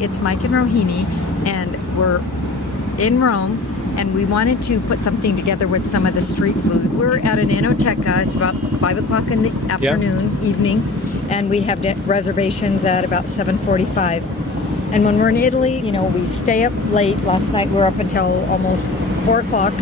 it's Mike and Rohini, and we're in Rome, and we wanted to put something together with some of the street foods. We're at an Enoteca. It's about 5 o'clock in the afternoon, evening, and we have reservations at about 7:45. And when we're in Italy, you know, we stay up late. Last night we were up until almost 4 o'clock.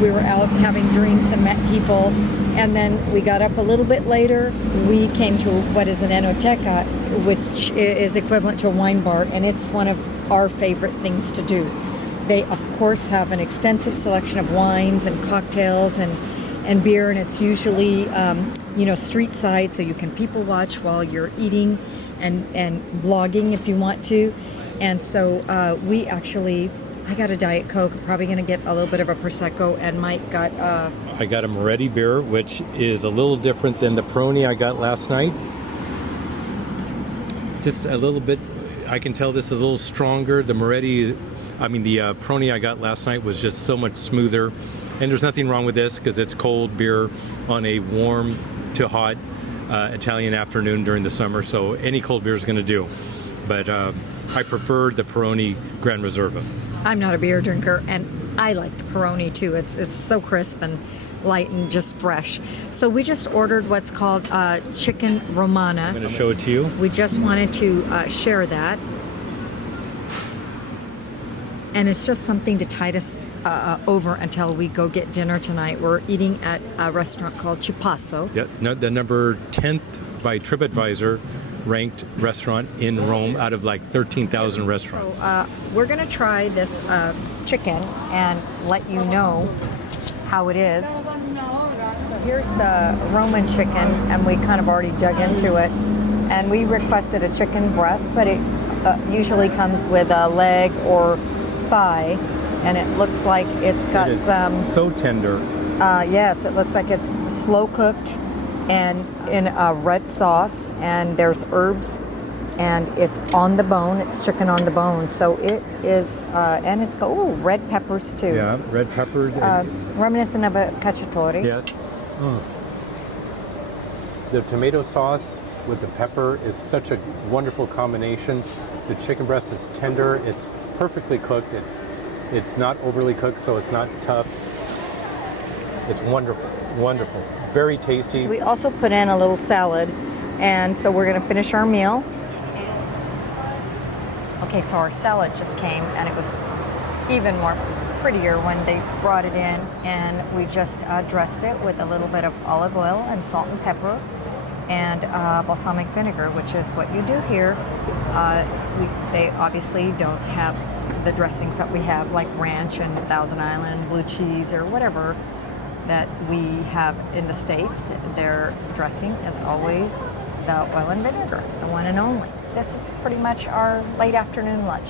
We were out having drinks and met people. And then we got up a little bit later. We came to what is an Enoteca, which is equivalent to a wine bar. And it's one of our favorite things to do. They, of course, have an extensive selection of wines and cocktails and beer. And it's usually, you know, street side, so you can people watch while you're eating and vlogging if you want to. And so we actually, I got a Diet Coke, probably going to get a little bit of a Prosecco, and Mike got I got a Moretti beer, which is a little different than the Peroni I got last night. Just a little bit, I can tell this is a little stronger. The Peroni I got last night was just so much smoother. And there's nothing wrong with this because it's cold beer on a warm to hot Italian afternoon during the summer, so any cold beer is going to do. But I prefer the Peroni Gran Reserva. I'm not a beer drinker, and I like the Peroni too. It's so crisp and light and just fresh. So we just ordered what's called chicken romana. I'm going to show it to you. We just wanted to share that. And it's just something to tide us over until we go get dinner tonight. We're eating at a restaurant called Cipasso. Yeah, no, the number 10th by TripAdvisor ranked restaurant in Rome out of like 13,000 restaurants. So we're going to try this chicken and let you know how it is. So here's the Roman chicken, and we kind of already dug into it. And we requested a chicken breast, but it usually comes with a leg or thigh, and it looks like it's got so tender. Yes, it looks like it's slow cooked and in a red sauce, and there's herbs, and it's on the bone. It's chicken on the bone, so it is, and it's got red peppers too. Yeah, red peppers. Reminiscent of a cacciatore. Yes. The tomato sauce with the pepper is such a wonderful combination. The chicken breast is tender. It's perfectly cooked. It's not overly cooked, so it's not tough. It's wonderful, wonderful. It's very tasty. So we also put in a little salad, and so we're going to finish our meal. Okay, so our salad just came, and it was even more prettier when they brought it in, and we just dressed it with a little bit of olive oil and salt and pepper and balsamic vinegar, which is what you do here. They obviously don't have the dressings that we have, like ranch and Thousand Island, blue cheese, or whatever that we have in the States. Their dressing is always the oil and vinegar, the one and only. This is pretty much our late afternoon lunch.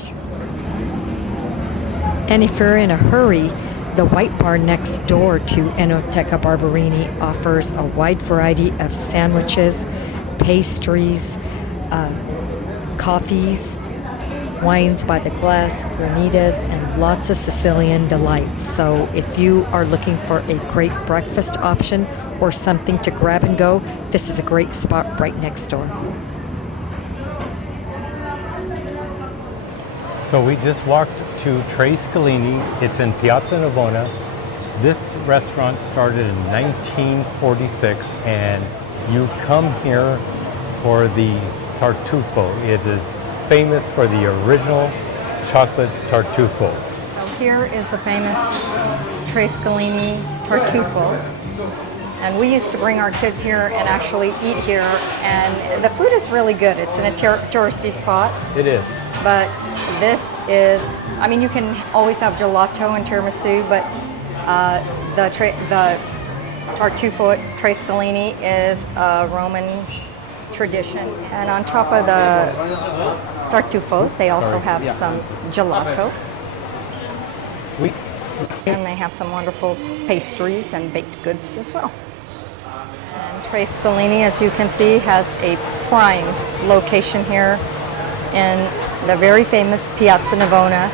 And if you're in a hurry, the White Bar next door to Enoteca Barberini offers a wide variety of sandwiches, pastries, coffees, wines by the glass, granitas, and lots of Sicilian delights. So if you are looking for a great breakfast option or something to grab and go, this is a great spot right next door. So we just walked to Tre Scalini. It's in Piazza Navona. This restaurant started in 1946, and you come here for the tartufo. It is famous for the original chocolate tartufo. So here is the famous Tre Scalini tartufo. And we used to bring our kids here and actually eat here, and the food is really good. It's in a touristy spot. It is. But this is, I mean, you can always have gelato and tiramisu, but the tartufo at Tre Scalini is a Roman tradition. And on top of the tartufos, they also have some gelato. And they have some wonderful pastries and baked goods as well. And Tre Scalini, as you can see, has a prime location here in the very famous Piazza Navona,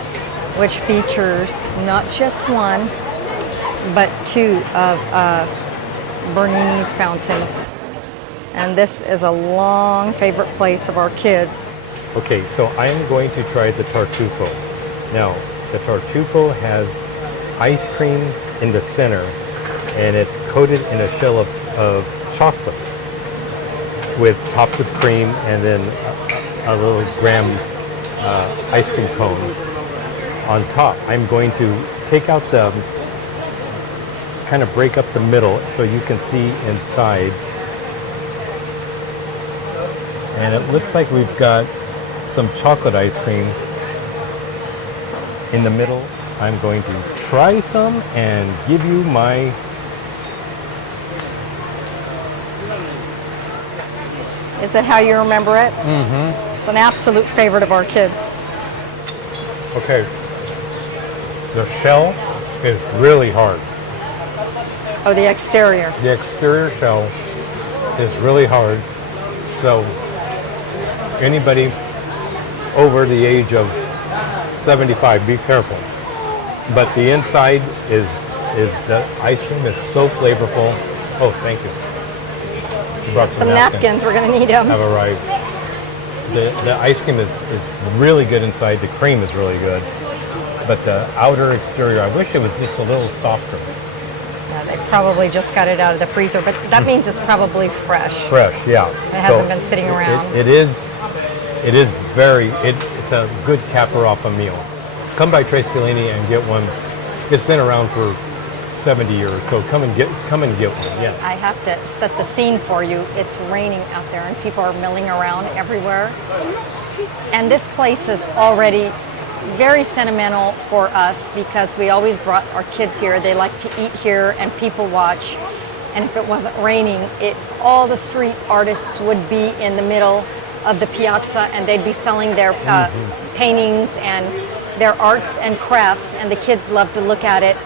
which features not just one, but two of Bernini's fountains. And this is a long favorite place of our kids. Okay, so I am going to try the tartufo. Now, the tartufo has ice cream in the center, and it's coated in a shell of chocolate, topped with cream, and then a little graham ice cream cone on top. I'm going to take out kind of break up the middle so you can see inside. And it looks like we've got some chocolate ice cream in the middle. I'm going to try some and give you my... Is it how you remember it? Mm-hmm. It's an absolute favorite of our kids. Okay. The shell is really hard. Oh, the exterior. The exterior shell is really hard. So anybody over the age of 75, be careful. But the inside is the ice cream is so flavorful. Oh, thank you. You brought Some napkins. We're going to need them. Have arrived. The ice cream is really good inside. The cream is really good. But the outer exterior, I wish it was just a little softer. Yeah, they probably just got it out of the freezer, but that means it's probably fresh. Fresh, yeah. It hasn't been sitting around. It is it's a good capper off a meal. Come by Tre Scalini and get one. It's been around for 70 years, so come and get one. Yeah. I have to set the scene for you. It's raining out there and people are milling around everywhere. And this place is already very sentimental for us because we always brought our kids here. They like to eat here and people watch. And if it wasn't raining, all the street artists would be in the middle of the piazza and they'd be selling their paintings and their arts and crafts, and the kids loved to look at it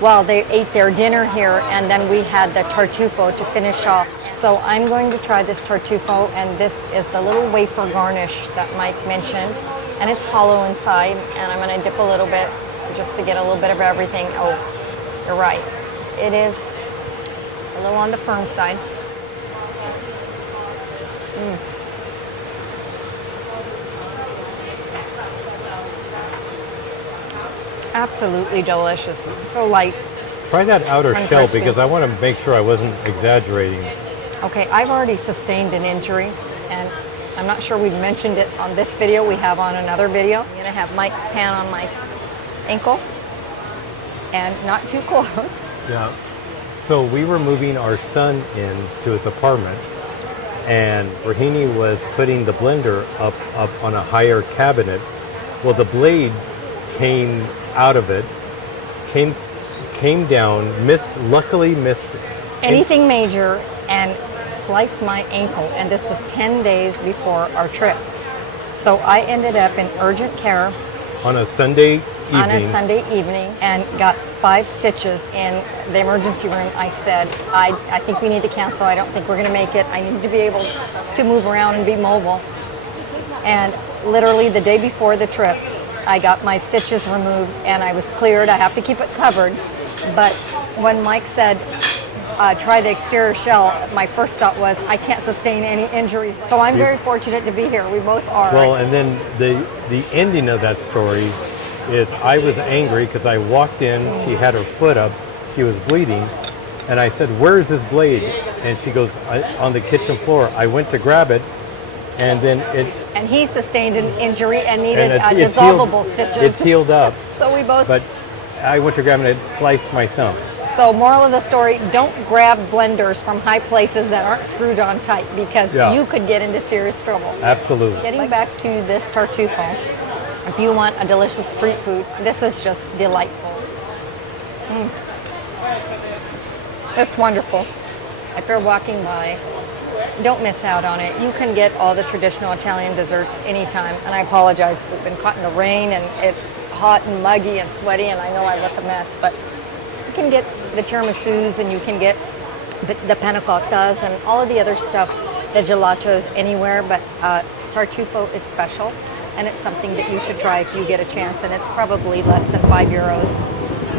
while they ate their dinner here. And then we had the tartufo to finish off. So I'm going to try this tartufo, and this is the little wafer garnish that Mike mentioned, and it's hollow inside, and I'm going to dip a little bit just to get a little bit of everything. Oh, you're right, it is a little on the firm side. Absolutely delicious. So light. Try that outer and shell crispy. because I want to make sure I wasn't exaggerating. Okay, I've already sustained an injury, and I'm not sure we've mentioned it on this video. We have on another video. I'm going to have Mike pan on my ankle, and not too close. Yeah. So we were moving our son into his apartment, and Rahini was putting the blender up on a higher cabinet. Well, the blade came out of it, came down, luckily missed anything major, and sliced my ankle, and this was 10 days before our trip. So I ended up in urgent care on a Sunday evening and got 5 stitches in the emergency room. I said, I think we need to cancel. I don't think we're going to make it. I need to be able to move around and be mobile. And literally the day before the trip, I got my stitches removed and I was cleared. I have to keep it covered. But when Mike said, try the exterior shell, my first thought was, I can't sustain any injuries. So I'm very fortunate to be here. We both are. Well, and then the ending of that story is I was angry because I walked in, she had her foot up, she was bleeding, and I said, where's this blade? And she goes, on the kitchen floor. I went to grab it, and then and he sustained an injury and needed dissolvable stitches. It's healed up. So we both... But I went to grab it and it sliced my thumb. So moral of the story, don't grab blenders from high places that aren't screwed on tight because you could get into serious trouble. Absolutely. Getting back to this tartufo, if you want a delicious street food, this is just delightful. It's wonderful. If you're walking by, don't miss out on it. You can get all the traditional Italian desserts anytime. And I apologize, we've been caught in the rain and it's hot and muggy and sweaty, and I know I look a mess, but you can get the tiramisus and you can get the panna cottas and all of the other stuff, the gelatos anywhere, but tartufo is special, and it's something that you should try if you get a chance, and it's probably less than €5.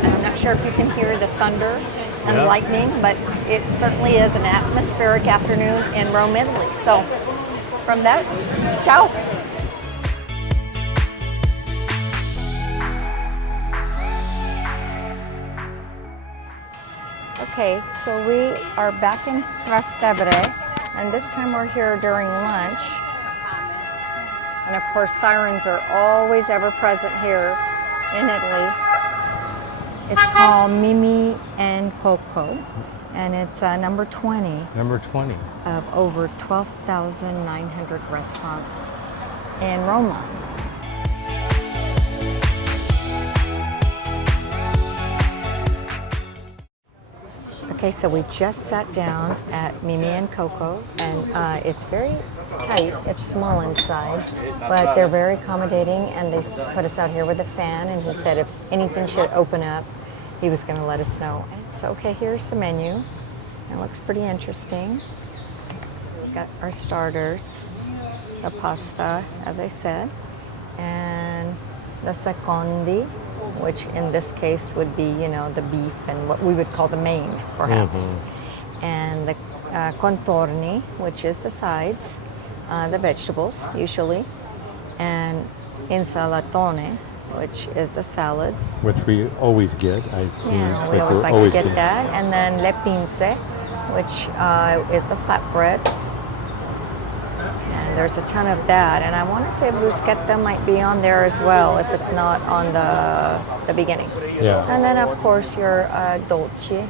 And I'm not sure if you can hear the thunder and lightning, but it certainly is an atmospheric afternoon in Rome, Italy. So from that, ciao. Okay, so we are back in Trastevere, and this time we're here during lunch. And of course, sirens are always ever present here in Italy. It's called Mimi and Coco, and it's number 20 Number 20. of over 12,900 restaurants in Roma. Okay, so we just sat down at Mimi and Coco, and it's very tight. It's small inside, but they're very accommodating, and they put us out here with a fan, and he said if anything should open up, he was going to let us know. So, okay, here's the menu. It looks pretty interesting. We've got our starters, the pasta, as I said, and the secondi, which in this case would be, you know, the beef and what we would call the main, perhaps. And the contorni, which is the sides, the vegetables, usually. And insalatone, which is the salads. Which we always get. I see. Yeah, we always like to get that. And then le pinze, which is the flatbreads. And there's a ton of that. And I want to say bruschetta might be on there as well, if it's not on the beginning. Yeah. And then, of course, your dolce,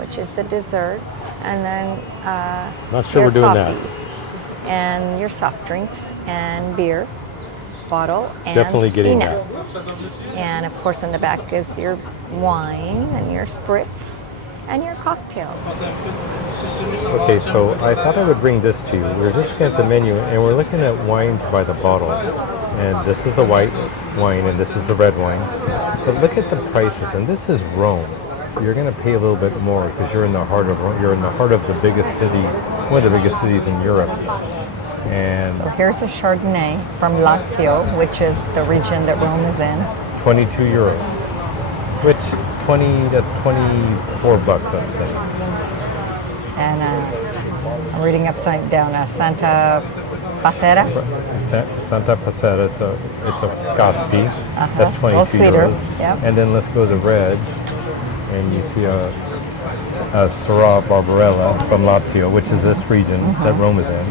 which is the dessert. And then Not sure your we're doing coffees. And your soft drinks and beer bottle and Definitely getting spina. that. And of course in the back is your wine and your spritz and your cocktails. Okay, so I thought I would bring this to you. We're just looking at the menu, and we're looking at wines by the bottle. And this is the white wine, and this is the red wine. But look at the prices, and this is Rome. You're going to pay a little bit more because you're in the heart of Rome. You're in the heart of the biggest city, one of the biggest cities in Europe. And So here's a Chardonnay from Lazio, which is the region that Rome is in. 22 euros, which that's 24 bucks, let's say. And I'm reading upside down, Santa Passera. Santa Passera, it's a Scotti. That's A little 22 sweeter, euros. yep. And then let's go to the reds, and you see a Syrah Barbarella from Lazio, which is this region that Rome is in,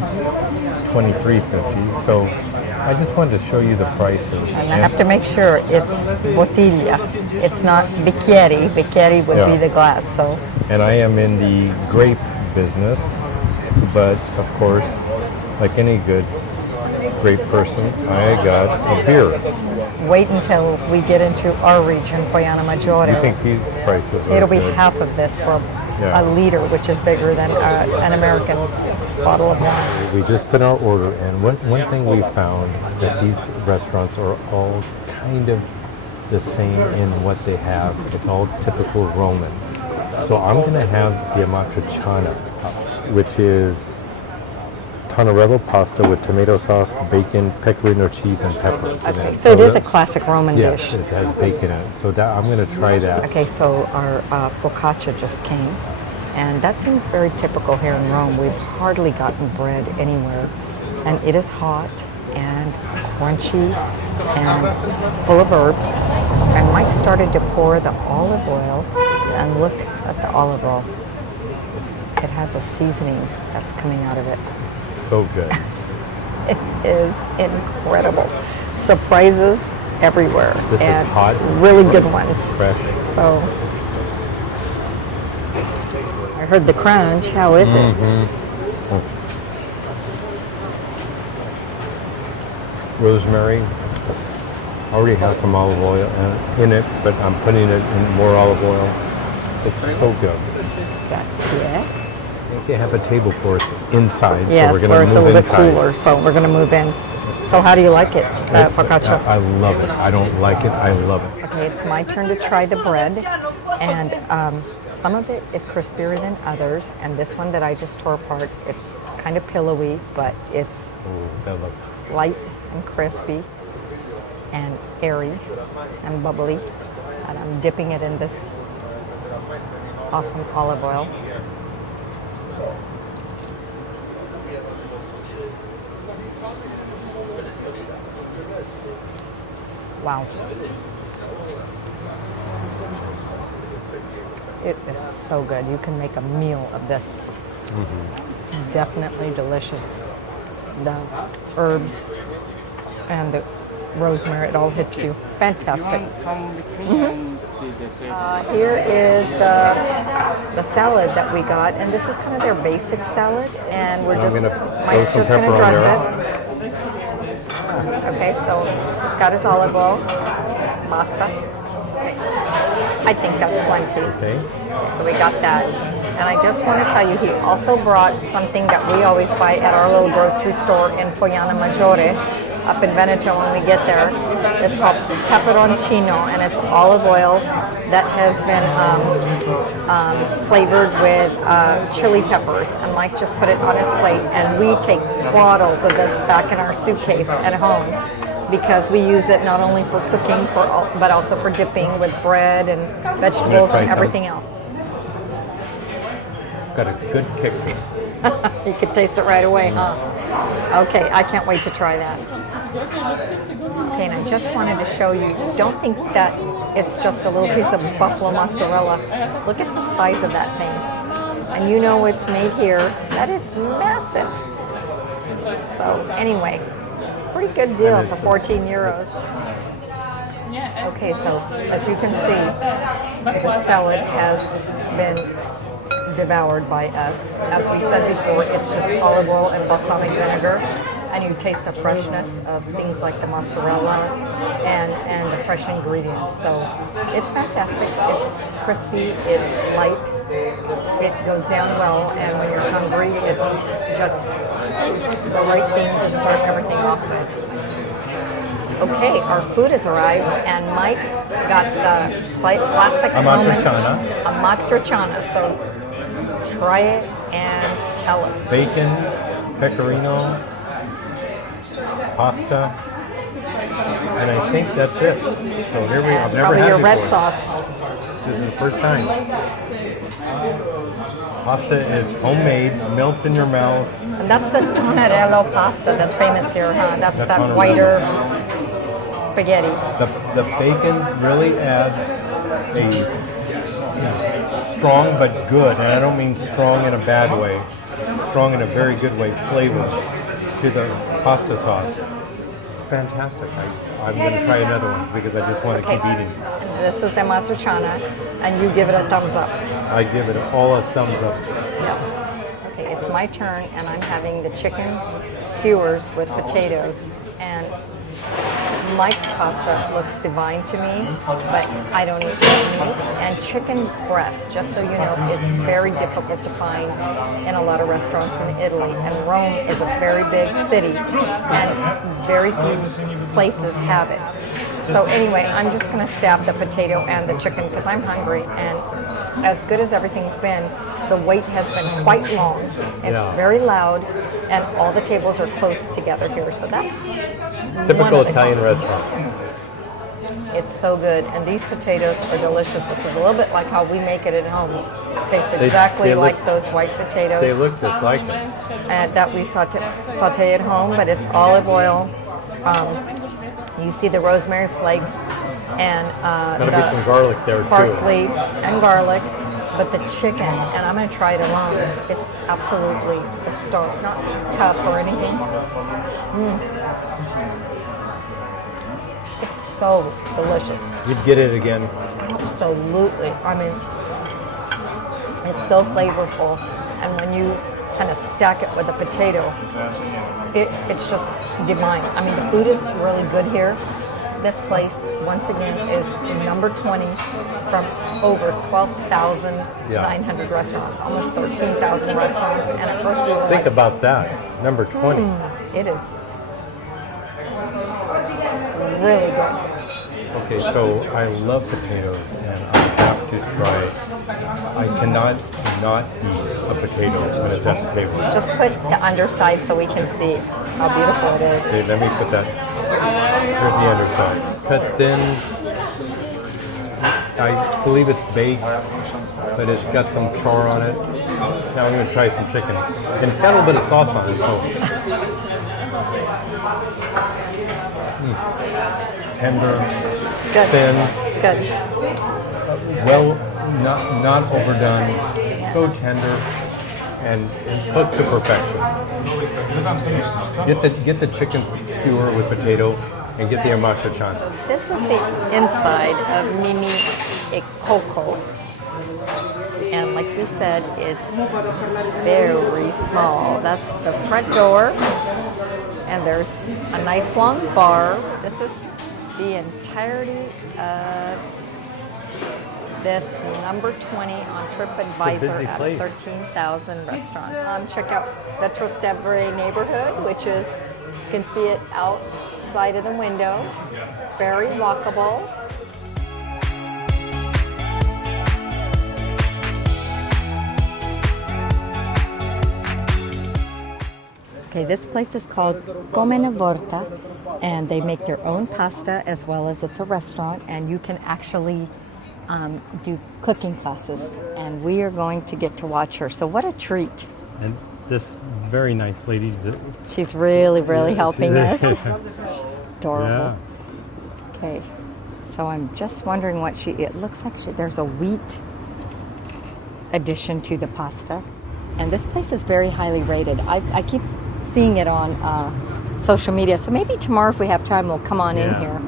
$23.50. So I just wanted to show you the prices. And I have to make sure it's bottiglia. It's not bicchieri. Bicchieri would be Yeah. the glass. So And I am in the grape business, but of course, like any good grape person, I got a beer. wait until we get into our region, Poiana Maggiore. You think these prices are It'll be good? half of this for Yeah. a liter, which is bigger than an American bottle of wine. We just put our order in. One thing we found that these restaurants are all kind of the same in what they have. It's all typical Roman. So I'm going to have the amatriciana, which is Tonarello pasta with tomato sauce, bacon, pecorino cheese, and peppers. Okay, so it is a classic Roman Yes, dish. it has bacon in it. So that I'm going to try that. Okay, so our focaccia just came, and that seems very typical here in Rome. We've hardly gotten bread anywhere, and it is hot and crunchy and full of herbs. And Mike started to pour the olive oil, and look at the olive oil. It has a seasoning that's coming out of it. So good. It is incredible. Surprises everywhere. This is and hot. Really good ones. Fresh. So, I heard the crunch. How is it? Rosemary. Already has some olive oil in it, but I'm putting it in more olive oil. It's so good. Grazie. I think they have a table for us inside, Yes, so we're where going it's to a move little bit inside. cooler, so we're going to move in. So how do you like it, focaccia? I love it. I don't like it. I love it. Okay, it's my turn to try the bread, and some of it is crispier than others, and this one that I just tore apart, it's kind of pillowy, but it's Oh, that looks. light and crispy and airy and bubbly, and I'm dipping it in this awesome olive oil. Wow. It is so good. You can make a meal of this. Definitely delicious. The herbs and the rosemary, it all hits you. Fantastic. Here is the salad that we got, and this is kind of their basic salad, and we're just Mike's just going to dress it. Okay, so he's got his olive oil, pasta. Okay. I think that's plenty. Okay. So we got that. And I just want to tell you, he also brought something that we always buy at our little grocery store in Fogliana Maggiore, up in Veneto when we get there. It's called peperoncino, and it's olive oil that has been flavored with chili peppers. And Mike just put it on his plate, and we take bottles of this back in our suitcase at home because we use it not only for cooking, but also for dipping with bread and vegetables and everything else. Got a good kick. You could taste it right away, huh? Okay, I can't wait to try that. Okay, and I just wanted to show you, don't think that it's just a little piece of buffalo mozzarella. Look at the size of that thing. And you know it's made here. That is massive. So anyway, pretty good deal for 14 euros. Okay, so as you can see, the salad has been devoured by us. As we said before, it's just olive oil and balsamic vinegar, and you taste the freshness of things like the mozzarella and the fresh ingredients. So it's fantastic. It's crispy, it's light, it goes down well, and when you're hungry, it's just the right thing to start everything off with. Okay, our food has arrived, and Mike got the classic amatriciana. So try it and tell us. Bacon, pecorino, pasta, and I think that's it. So here we I've never probably had your it red before. sauce. This is the first time. Pasta is homemade, melts in your mouth. And that's the tonarello pasta that's famous here, huh? That's that tonarello. whiter spaghetti. The bacon really adds a strong but good, and I don't mean strong in a bad way, strong in a very good way, flavor to the pasta sauce. Fantastic. I'm going to try another one because I just want to keep eating. And this is the matriciana, and you give it a thumbs up. I give it all a thumbs up. Yeah. Okay, it's my turn, and I'm having the chicken skewers with potatoes. And Mike's pasta looks divine to me, but I don't eat meat. And chicken breast, just so you know, is very difficult to find in a lot of restaurants in Italy. And Rome is a very big city, and very few places have it. So anyway, I'm just going to stab the potato and the chicken because I'm hungry. And as good as everything's been, the wait has been quite long. It's very loud, and all the tables are close together here. So that's typical Italian restaurant. It's so good, and these potatoes are delicious. This is a little bit like how we make it at home. Tastes exactly like those white potatoes. They look just like it. And that we saute at home, but it's olive oil. You see the rosemary flakes and Gotta get some garlic there parsley and garlic. But the chicken, and I'm going to try it alone. It's absolutely a star. It's not tough or anything. It's so delicious. You'd get it again. Absolutely. I mean, it's so flavorful. And when you kind of stack it with the potato, it's just divine. I mean, the food is really good here. This place, once again, is number 20 from over 12,900 restaurants, almost 13,000 restaurants. And at first we were Think about that, number 20. It is really good. Okay, so I love potatoes, and I have to try it. I cannot not eat a potato when it's at the table. Just put the underside so we can see how beautiful it is. Okay, let me put that. Here's the underside. Cut thin. I believe it's baked, but it's got some char on it. Now I'm going to try some chicken. And it's got a little bit of sauce on it, so. Tender, It's good. thin, It's good. well not overdone, so tender, and cooked to perfection. Get the chicken skewer with potato, and get the amacha-chan. This is the inside of Mimi e Coco. And like we said, it's very small. That's the front door. And there's a nice long bar. This is the entirety of this number 20 on TripAdvisor out of 13,000 restaurants. Check out the Trastevere neighborhood, which is, you can see it outside of the window. Very walkable. Okay, this place is called Vorta, and they make their own pasta as well as it's a restaurant, and you can actually do cooking classes, and we are going to get to watch her. So what a treat. And this very nice lady. She's really helping us. She's adorable. Yeah. Okay, so I'm just wondering what it looks like there's a wheat addition to the pasta. And this place is very highly rated. I keep seeing it on social media, so maybe tomorrow if we have time we'll come on in here.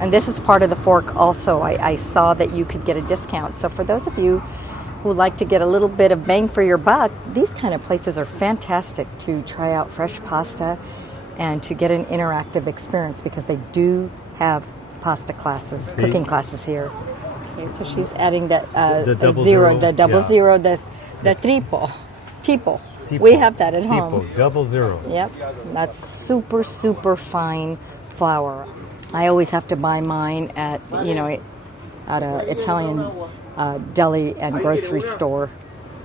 And this is part of the fork also. I saw that you could get a discount. So for those of you who like to get a little bit of bang for your buck, these kind of places are fantastic to try out fresh pasta and to get an interactive experience, because they do have pasta classes, cooking classes here. Okay, so she's adding the zero, the double zero, the tipo. We have that at home. Double zero. Yep, that's super fine flour. I always have to buy mine at an Italian deli and grocery store.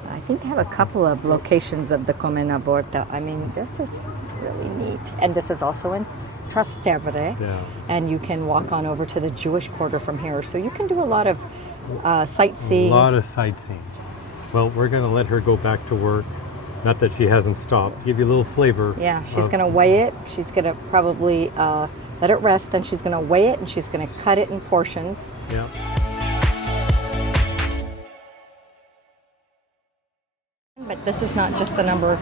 I think they have a couple of locations of the Vorta. I mean, this is really neat. And this is also in Trastevere. Yeah. And you can walk on over to the Jewish quarter from here. So you can do a lot of sightseeing. A lot of sightseeing. Well, we're going to let her go back to work. Not that she hasn't stopped. Give you a little flavor. Yeah, she's going to weigh it. She's going to probably let it rest, and she's going to weigh it, and she's going to cut it in portions. Yeah. But this is not just the number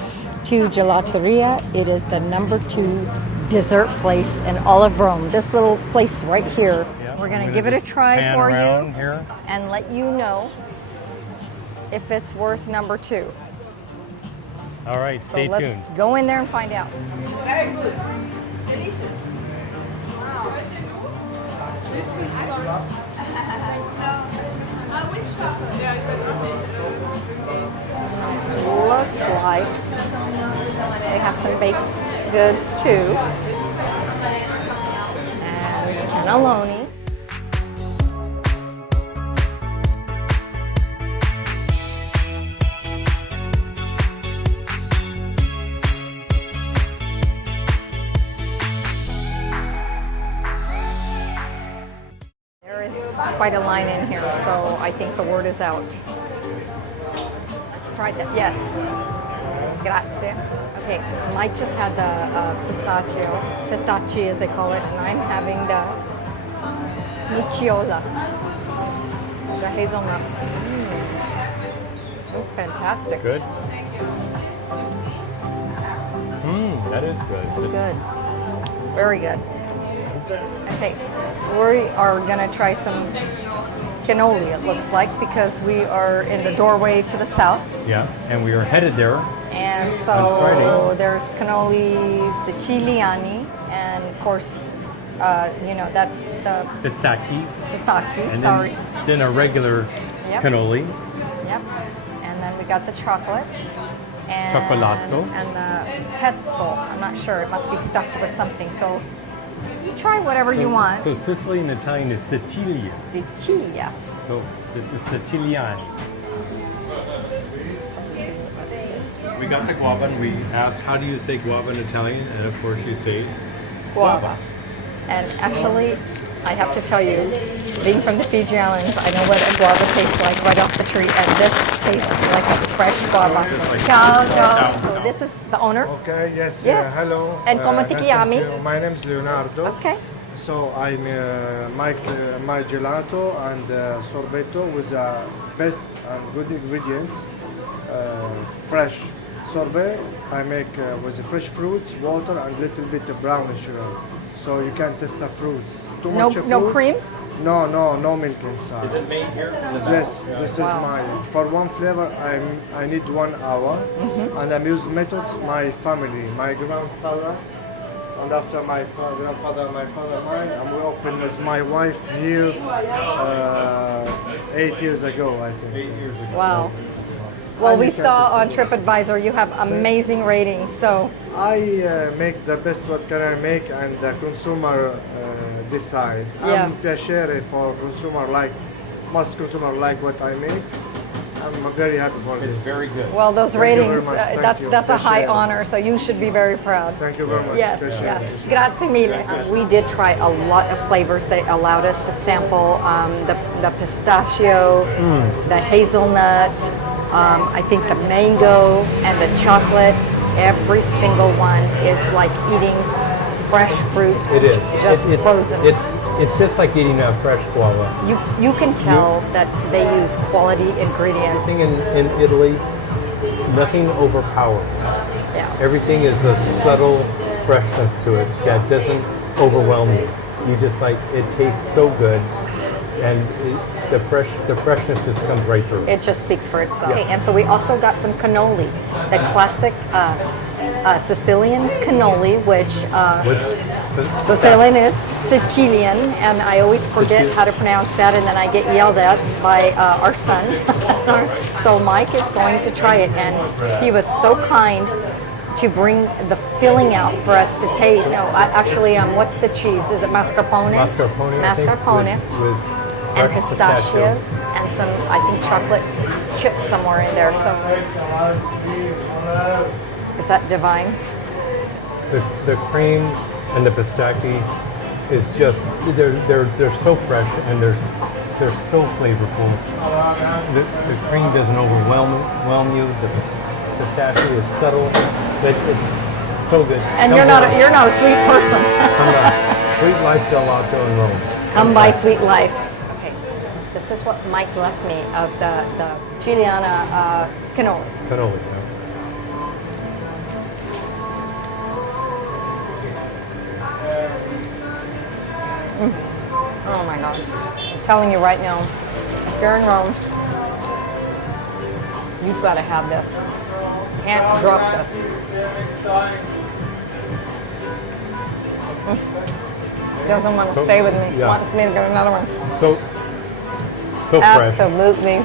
2 gelateria, it is the number 2 dessert place in all of Rome. This little place right here. Yeah, we're going to give it a try for you here and let you know if it's worth number 2. All right, stay tuned. Let's go in there and find out. Very good. Delicious. Which chocolate? Looks like they have some baked goods too. And cannelloni. Quite a line in here, so I think the word is out. Let's try that. Yes. Grazie. Okay, Mike just had the pistachio as they call it, and I'm having the micciola, the hazelnut. It's fantastic. Good. That is good. It's good. It's very good. Okay, we are going to try some cannoli, it looks like, because we are in the doorway to the south. Yeah, and we are headed there. And so there's cannoli Siciliani, and of course, that's the Pistacchi. And sorry. Then a regular cannoli. Yep. And then we got the chocolate. And, Cioccolato. And the pezzo. I'm not sure. It must be stuffed with something. So you try whatever you want. So Sicily in Italian is Sicilia. Sicilia. So this is Siciliani. We got the guava and we asked, how do you say guava in Italian? And of course you say Guava. And actually, I have to tell you, being from the Fiji Islands, I know what a guava tastes like right off the tree, and this tastes like a fresh guava. Ciao, ciao. So this is the owner? Okay, yes, Yes. hello. And come ti nice to chiami? meet you. My name is Leonardo. Okay. So I make my gelato and sorbetto with best and good ingredients. Fresh sorbet I make with fresh fruits, water, and little bit of brown sugar. So you can taste the fruits. Too No- much no fruits? cream? No milk inside. Is it made here in the Yes, this is mine. For one flavor, I need 1 hour, and I'm using methods my family, my grandfather, and after my grandfather, my father, mine, and we opened with my wife here 8 years ago, I think. 8 years ago. Wow. Well, And we you can saw taste on it. TripAdvisor you have amazing ratings. So I make the best what can I make, and the consumer decide. Yeah. I'm piacere for consumer like, most consumer like what I make. I'm very happy for this. It's very good. well, those Thank you very ratings, much. Thank that's you. that's a high Appreciate it. honor. So you should be very proud. Thank you very much. Yes, Appreciate yeah. it. Grazie mille. We did try a lot of flavors. They allowed us to sample the pistachio, the hazelnut, I think the mango, and the chocolate. Every single one is like eating fresh fruit, It is. just frozen. It's just like eating a fresh guava. You can tell that they use quality ingredients. Everything in Italy, nothing overpowers. Yeah. Everything is a subtle freshness to it that doesn't overwhelm you. You just like, it tastes so good, and the freshness just comes right through. It just speaks for itself. Okay, and so we also got some cannoli, the classic Sicilian cannoli, which Sicilian is Sicilian, and I always forget how to pronounce that, and then I get yelled at by our son. So Mike is going to try it, and he was so kind to bring the filling out for us to taste. No, actually, what's the cheese? Is it mascarpone? Mascarpone, I think, Mascarpone. with And fresh pistachios and some, I think, chocolate chips somewhere in there. So, is that divine? The cream and the pistachio is just, they're so fresh, and they're so flavorful. The cream doesn't overwhelm you. The pistachio is subtle. It's so good. And you're not a sweet person. Sweet Life Gelato in Rome. Come by Sweet Life. Okay, this is what Mike left me of the Giuliana cannoli. Cannoli, yeah. Oh my God! I'm telling you right now, if you're in Rome, you've got to have this. Can't drop this. Doesn't want to stay with me. Yeah. Wants me to get another one. So fresh. Absolutely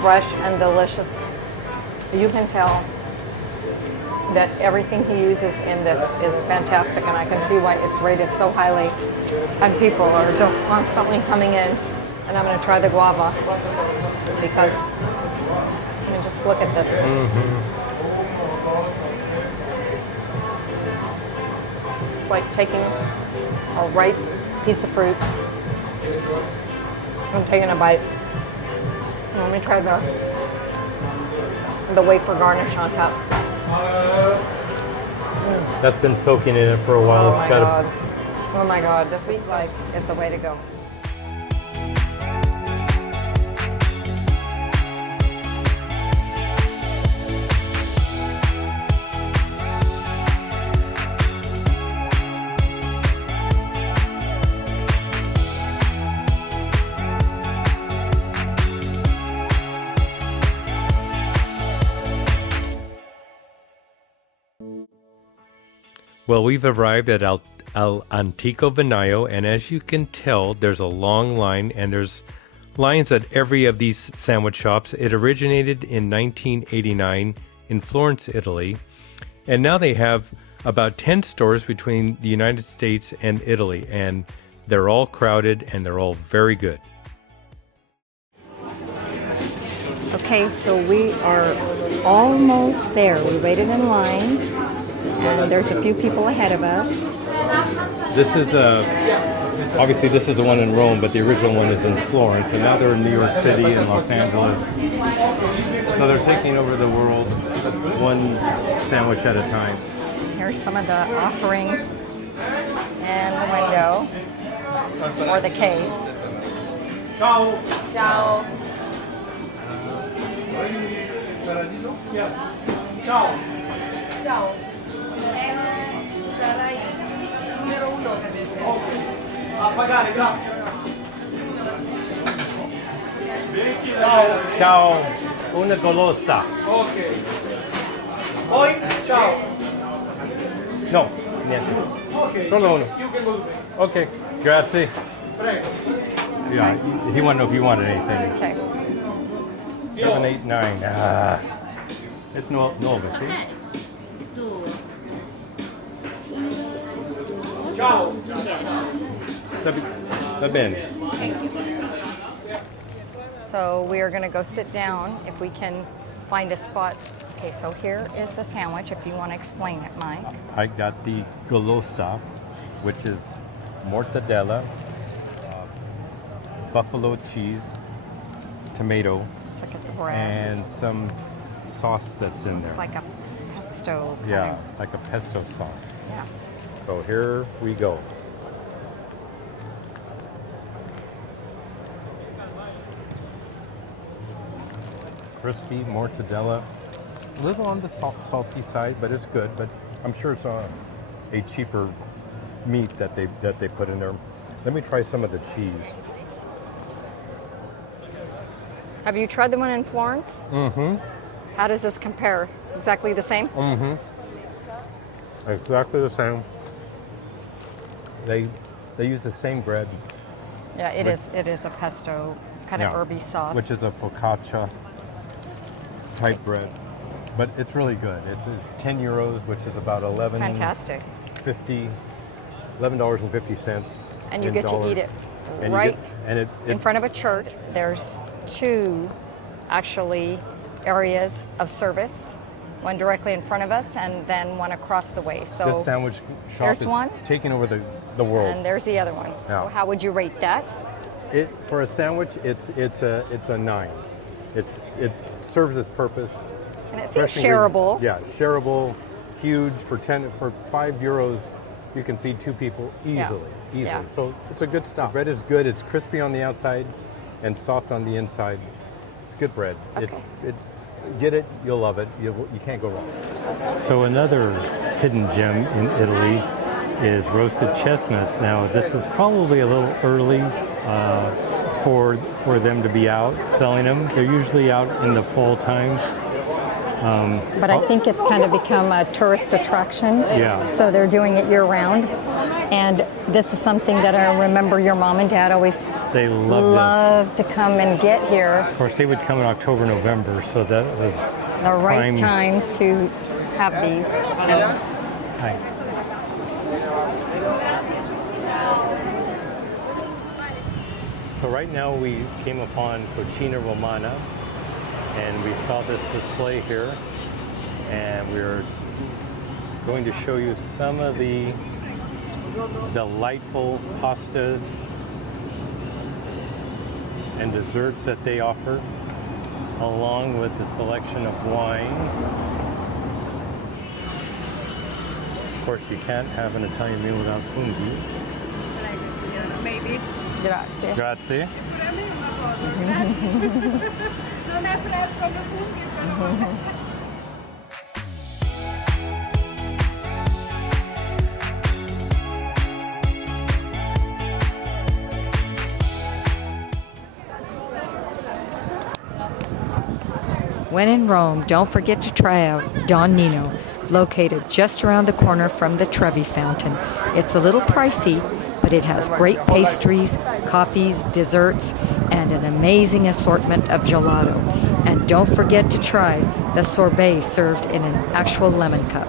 fresh and delicious. You can tell that everything he uses in this is fantastic, and I can see why it's rated so highly. And people are just constantly coming in. And I'm going to try the guava because, I mean, just look at this. It's like taking a ripe piece of fruit. I'm taking a bite. Let me try the wafer garnish on top. That's been soaking in it for a while. Oh It's my got God. Oh my God, the Sweet Life is the way to go. Well, we've arrived at El Antico Vinaio, and as you can tell, there's a long line, and there's lines at every of these sandwich shops. It originated in 1989 in Florence, Italy, and now they have about 10 stores between the United States and Italy, and they're all crowded, and they're all very good. Okay, so we are almost there. We waited in line, and there's a few people ahead of us. This is obviously this is the one in Rome, but the original one is in Florence, and now they're in New York City and Los Angeles. So they're taking over the world one sandwich at a time. Here's some of the offerings. and the window or the case. Ciao. Ciao. Ciao. Ciao. Sarai numero 1 per piacere. A pagare, grazie. Ciao, una golosa. Ok. Poi, ciao. No, niente. Ok. Solo uno. You can go. Okay, grazie. Prego. Yeah, he wanted to know if you wanted anything. Okay. 7, 8, 9. It's no, see? Ciao. Va bene. So we are going to go sit down if we can find a spot. Okay, so here is the sandwich if you want to explain it, Mike. I got the golosa, which is mortadella, buffalo cheese, tomato, Let's look at the bread. and some sauce that's in It's there. like a pesto kind Yeah, of. like a pesto sauce. Yeah. So here we go. Crispy mortadella, a little on the salty side, but it's good. But I'm sure it's a cheaper meat that they put in there. Let me try some of the cheese. Have you tried the one in Florence? Mm-hmm. How does this compare? Exactly the same? Mm-hmm. Exactly the same. They use the same bread. Yeah, it is. It is a pesto kind of Yeah, herby sauce. which is a focaccia type bread. But it's really good. It's 10 euros, which is about It's 11. fantastic. $11.50. And you in get to dollars. eat it And you right get- and it in front of a church. There's two actually areas of service. One directly in front of us and then one across the way. So this sandwich shop there's is one. taking over the world. and there's the other one. Yeah. How would you rate that? It for a sandwich, it's a 9. It serves its purpose. And it seems Fresh shareable. ingredients. Yeah, shareable, huge. For 5 euros, you can feed 2 people easily. Yeah. So it's a good stuff. Bread is good. It's crispy on the outside and soft on the inside. It's good bread. Okay. Get it, you'll love it. You can't go wrong. So another hidden gem in Italy is roasted chestnuts. Now this is probably a little early for them to be out selling them. They're usually out in the fall time. But I think it's kind of become a tourist attraction. Yeah. So they're doing it year round. And this is something that I remember your mom and dad always They love loved to come and get here. this. Of course, they would come in October, November, so that was The right time to have these. Hi. So right now we came upon Cucina Romana, and we saw this display here, and we're going to show you some of the delightful pastas and desserts that they offer, along with the selection of wine. Of course, you can't have an Italian meal without funghi. Maybe. Grazie. Grazie. Non è fresco come funghi, però. When in Rome, don't forget to try out Don Nino, located just around the corner from the Trevi Fountain. It's a little pricey, but it has great pastries, coffees, desserts, and an amazing assortment of gelato. And don't forget to try the sorbet served in an actual lemon cup.